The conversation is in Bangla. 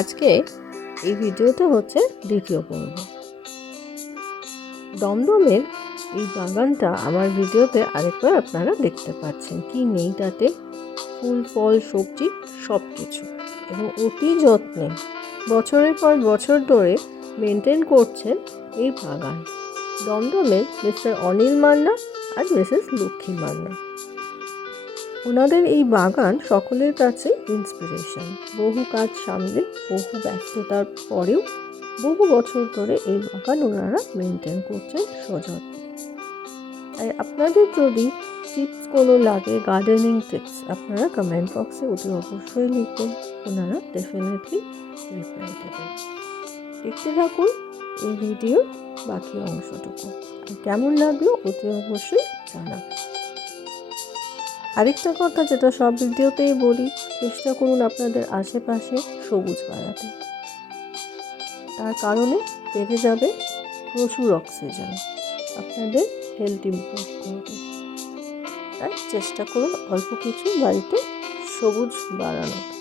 আজকে এই ভিডিওতে হচ্ছে দ্বিতীয় পর্ব। দমদমের এই বাগানটা আমার ভিডিওতে আরেকবার আপনারা দেখতে পাচ্ছেন। কি নেই তাতে, ফুল ফল সবজি সব কিছু, এবং অতি যত্নে বছরের পর বছর ধরে মেনটেন করছেন এই বাগান দমদমের মিস্টার অনিল মান্না আর মিসেস লক্ষ্মী মান্না। ওনাদের এই বাগান সকলের কাছে ইন্সপিরেশন। বহু কাজ সামলে, বহু ব্যস্ততার পরেও বহু বছর ধরে এই বাগান ওনারা মেনটেন করছেন সযত্নে। তাই আপনাদের যদি টিপস কোনো লাগে, গার্ডেনিং টিপস, আপনারা কমেন্ট বক্সে অতি অবশ্যই লিখবেন, ওনারা ডেফিনেটলি রিপ্লাই দেবেন। দেখতে থাকুন এই ভিডিও বাকি অংশটুকু। কেমন লাগলো অতি অবশ্যই জানাবেন। আরেকটা কথা যেটা সব ভিডিওতেই বলি, চেষ্টা করুন আপনাদের আশেপাশে সবুজ বাড়াতে। তার কারণে বেড়ে যাবে প্রচুর অক্সিজেন, আপনাদের হেলথ ইমপ্রুভ করবে। তাই চেষ্টা করুন অল্প কিছু বাড়িতে সবুজ বাড়ানোর।